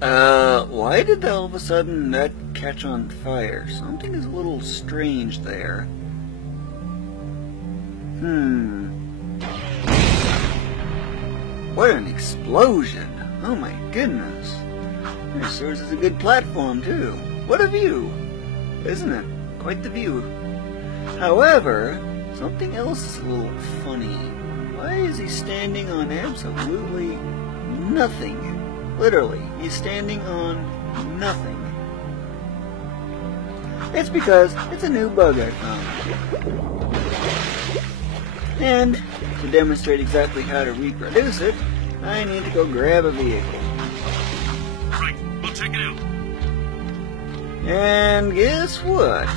Why did all of a sudden that catch on fire? Something is a little strange there. What an explosion! Oh my goodness. It serves as a good platform, too. What a view! Isn't it? Quite the view. However, something else is a little funny. Why is he standing on absolutely nothing? Literally, he's standing on nothing. It's because it's a new bug I found. And to demonstrate exactly how to reproduce it, I need to go grab a vehicle. Right, we'll check it out. And guess what?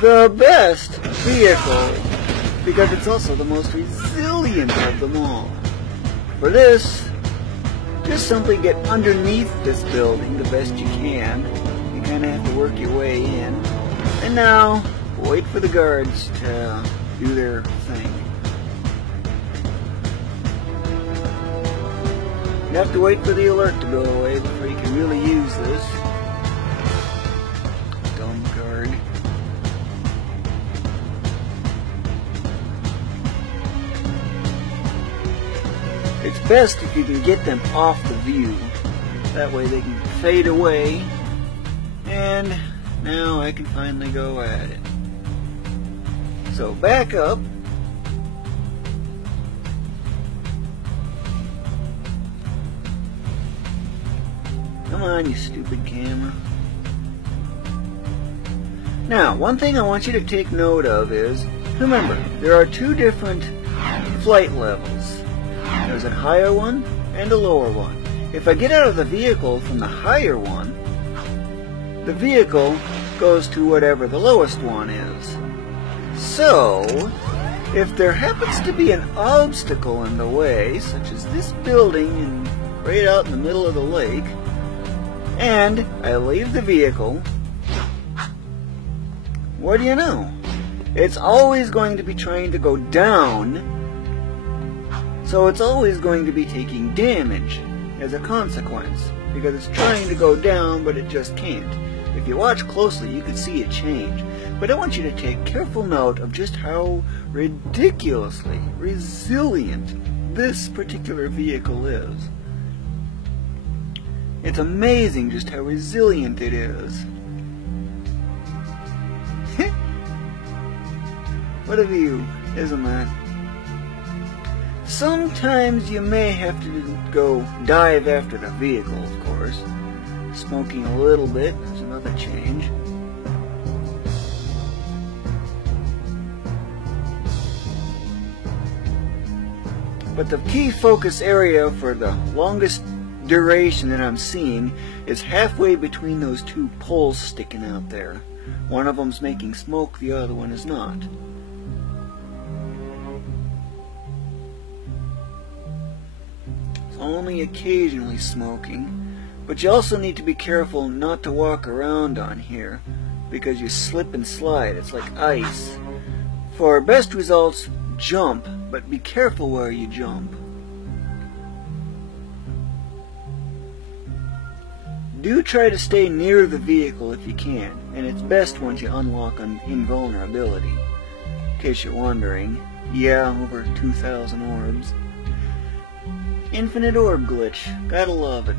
The best vehicle, because it's also the most resilient of them all. For this, just simply get underneath this building the best you can. You kind of have to work your way in. And now, wait for the guards to do their thing. You have to wait for the alert to go away before you can really use this. Dumb guard. It's best if you can get them off the view. That way they can fade away. And now I can finally go at it. So back up. Come on, you stupid camera. Now, one thing I want you to take note of is, remember, there are two different flight levels. There's a higher one and a lower one. If I get out of the vehicle from the higher one, the vehicle goes to whatever the lowest one is. So, if there happens to be an obstacle in the way, such as this building and right out in the middle of the lake, and I leave the vehicle, what do you know? It's always going to be trying to go down, so it's always going to be taking damage as a consequence, because it's trying to go down, but it just can't. If you watch closely, you can see it change. But I want you to take careful note of just how ridiculously resilient this particular vehicle is. It's amazing just how resilient it is. What a view, isn't that? Sometimes you may have to go dive after the vehicle, of course. Smoking a little bit is another change. But the key focus area for the longest duration that I'm seeing is halfway between those two poles sticking out there. One of them's making smoke, the other one is not. It's only occasionally smoking. But you also need to be careful not to walk around on here, because you slip and slide. It's like ice. For best results, jump, but be careful where you jump. Do try to stay near the vehicle if you can, and it's best once you unlock invulnerability. In case you're wondering, yeah, over 2,000 orbs. Infinite orb glitch, gotta love it.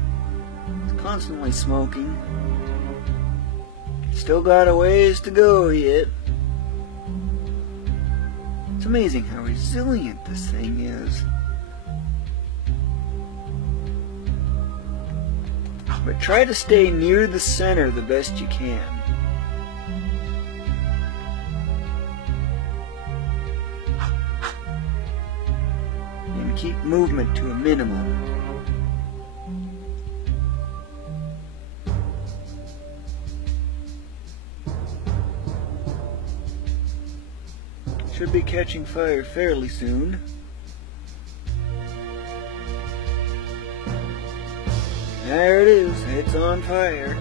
Constantly smoking. Still got a ways to go yet. It's amazing how resilient this thing is. But try to stay near the center the best you can. And keep movement to a minimum. Should be catching fire fairly soon. There it is, it's on fire.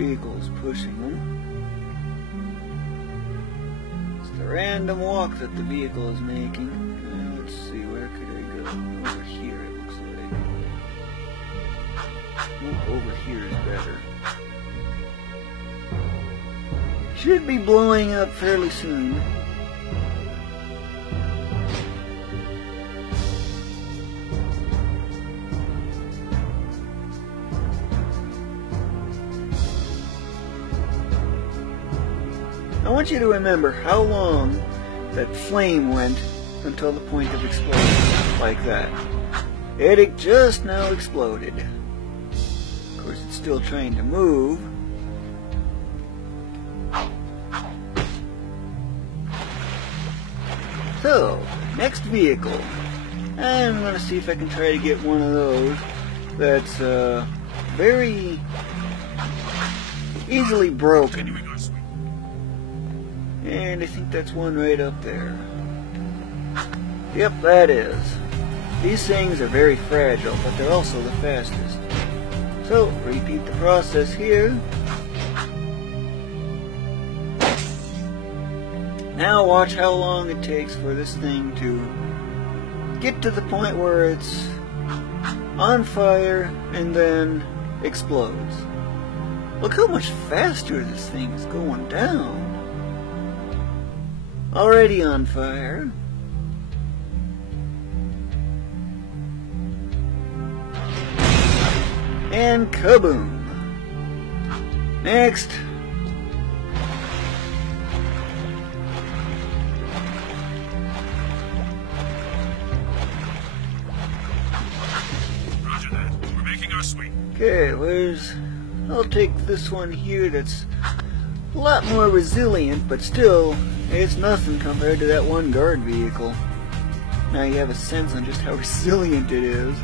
vehicle's pushing them. It's the random walk that the vehicle is making. Let's see, where could I go? Over here, it looks like. Nope, over here is better. Should be blowing up fairly soon. I want you to remember how long that flame went until the point of explosion, like that. It just now exploded. Of course, it's still trying to move. So, next vehicle. I'm going to see if I can try to get one of those that's very easily broken. And I think that's one right up there. Yep, that is. These things are very fragile, but they're also the fastest. So, repeat the process here. Now watch how long it takes for this thing to get to the point where it's on fire and then explodes. Look how much faster this thing is going down. Already on fire. And kaboom. Next. Roger that. We're making our sweep. Okay, I'll take this one here that's a lot more resilient, but still, it's nothing compared to that one guard vehicle. Now you have a sense on just how resilient it is.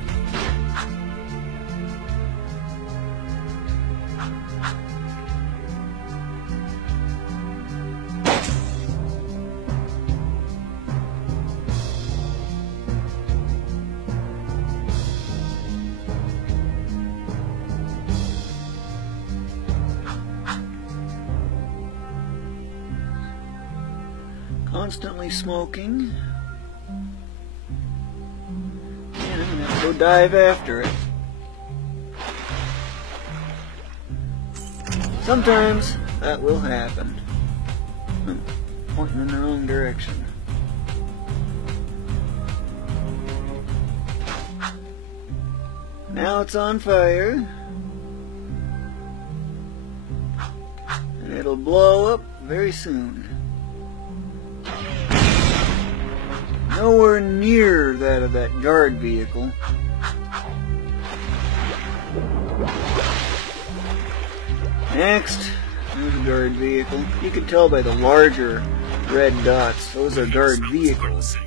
Constantly smoking. And I'm gonna have to go dive after it. Sometimes that will happen. Pointing in the wrong direction. Now it's on fire. And it'll blow up very soon. Nowhere near that of that guard vehicle. Next, there's a guard vehicle. You can tell by the larger red dots, those are guard vehicles.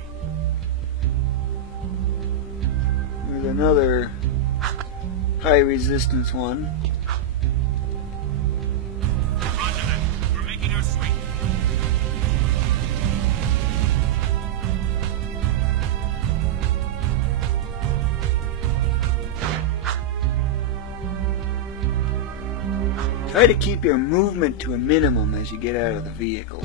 There's another high resistance one. We're making our sweep. Try to keep your movement to a minimum as you get out of the vehicle.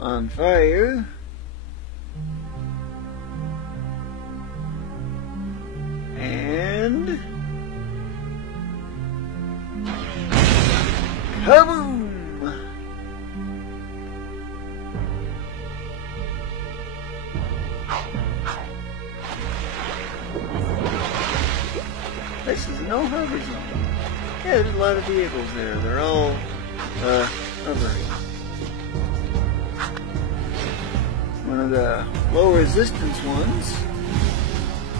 On fire. And kaboom! This is no hover zone. Yeah, there's a lot of vehicles there. They're all hovering. One of the low resistance ones.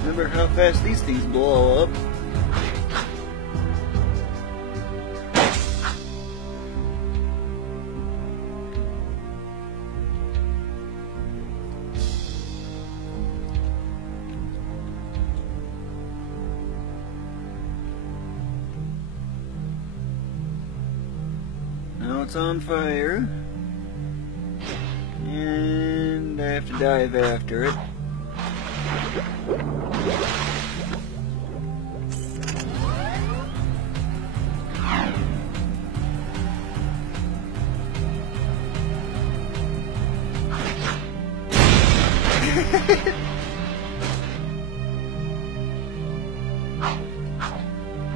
Remember how fast these things blow up. Now it's on fire. And I have to dive after it.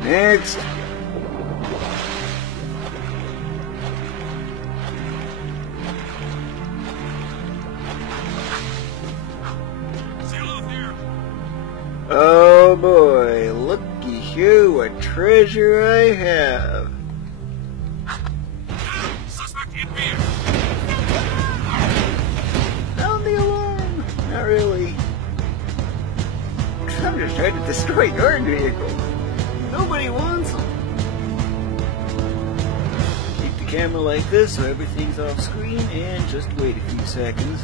Next. Oh boy, looky here what treasure I have. Suspect in vehicle. Sound the alarm. Not really. I'm just trying to destroy your vehicle. Nobody wants them. Keep the camera like this so everything's off screen and just wait a few seconds.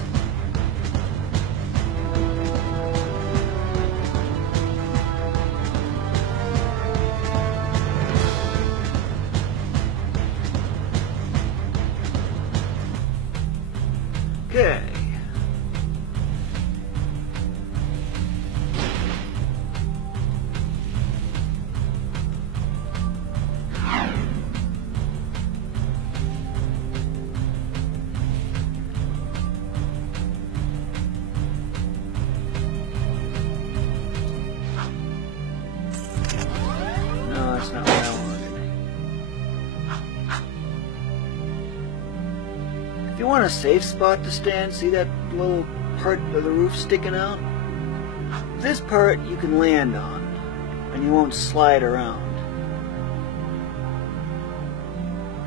Okay. No, that's not what I wanted. If you want a safe spot to stand, see that little part of the roof sticking out? This part you can land on, and you won't slide around.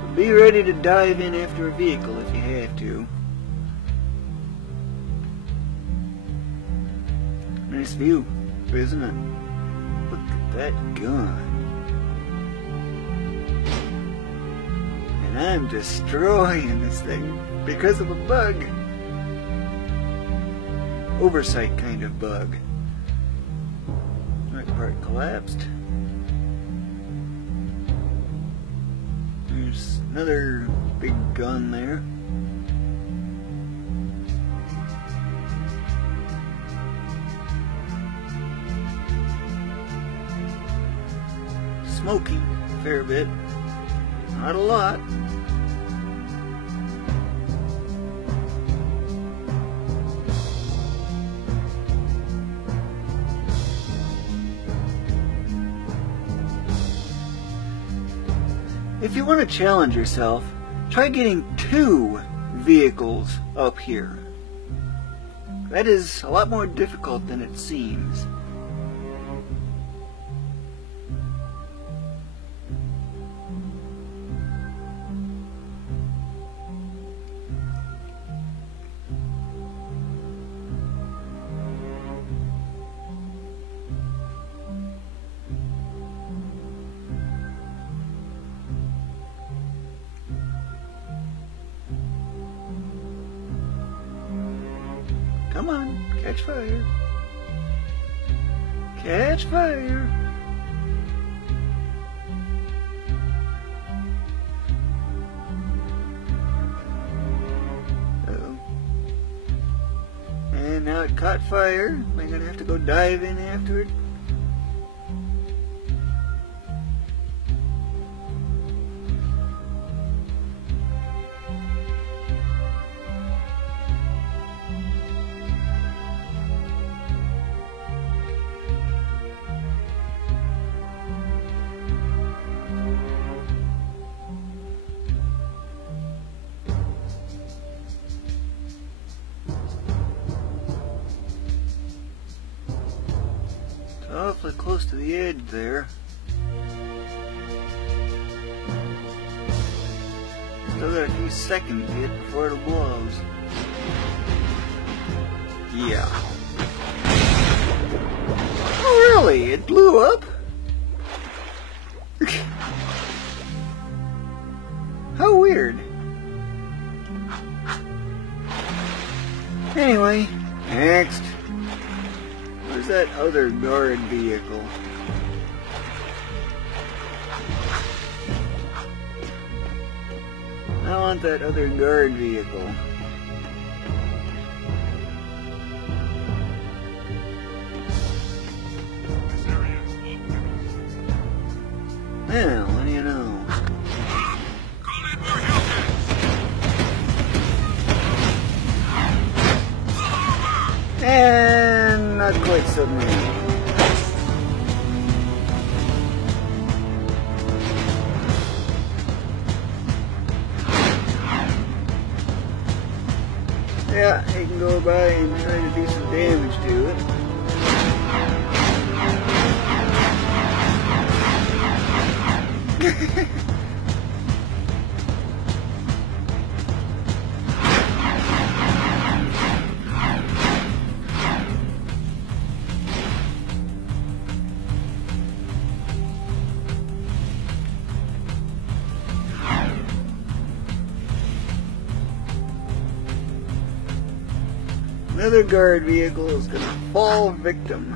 But be ready to dive in after a vehicle if you have to. Nice view, isn't it? Look at that gun. And I'm destroying this thing because of a bug. Oversight kind of bug. That part collapsed. There's another big gun there. Smoking a fair bit. Not a lot. If you want to challenge yourself, try getting 2 vehicles up here. That is a lot more difficult than it seems. Come on, catch fire. Catch fire. Uh-oh. And now it caught fire. Am I gonna have to go dive in after it? Awfully close to the edge there. Still got a few seconds yet before it blows. Yeah. Oh really? It blew up? How weird. Anyway, next. Where's that other guard vehicle? I want that other guard vehicle. This area is open. Well, what do you know? Call in more Hellcats! And not quite submarine. Yeah, he can go by and try to do some damage to it. Another guard vehicle is going to fall victim.